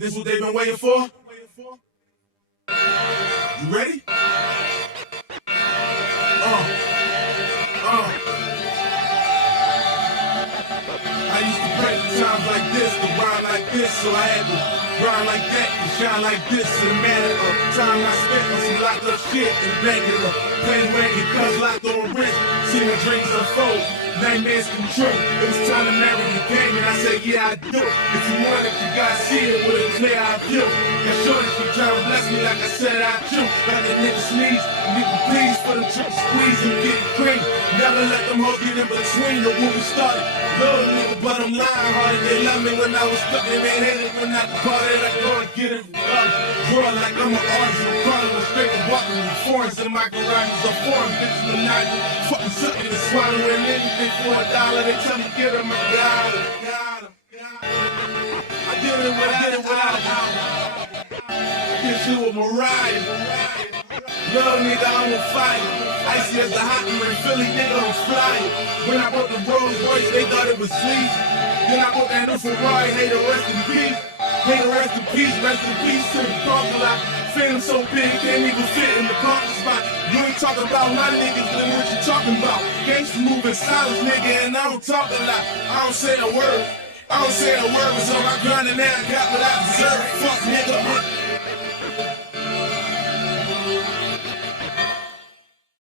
This what they've been waiting for? You ready? I used to pray for times like this, to grind like this, so I had to grind like that, to shine like this. In a matter of time I spent on some locked up shit and banking up, paying rent and cuz locked on rent. See my dreams unfold, nightmares come true. It was time to marry the game and I said, yeah I do. If you want it, you gotta see it with a clear eye view. And sure that you trying to bless me like I said I do. Got the nigga sneeze, nigga please for the trip squeeze and get it clean. Never let them hoes get in between the when we started. Little nigga, but I'm lying hearted. They love me when I was stuck and they hated when I departed. I go and get it regardless. Draw like I'm an artist. I'm crawling with straight and walking with foreigns in my garage. Is a foreign bitch in the night. Fucking sucking and swallowing anything for $1. They tell me get him, I got him. I did it without him. This shit with Mariah. Little nigga, I'm on fire. Icy as the hot and Philly nigga, I'm flying. When I bought the Rolls Royce, they thought it was sleaze. Then I bought that new Ferrari, hey, the rest in peace. Hey, the rest in peace to the parking lot. Phantom so big, can't even fit in the parking spot. You ain't talking about my niggas, then what you talking about? Gangsta moving silence, nigga, and I don't talk a lot. I don't say a word, but so I grind and now I got what I deserve. Fuck nigga,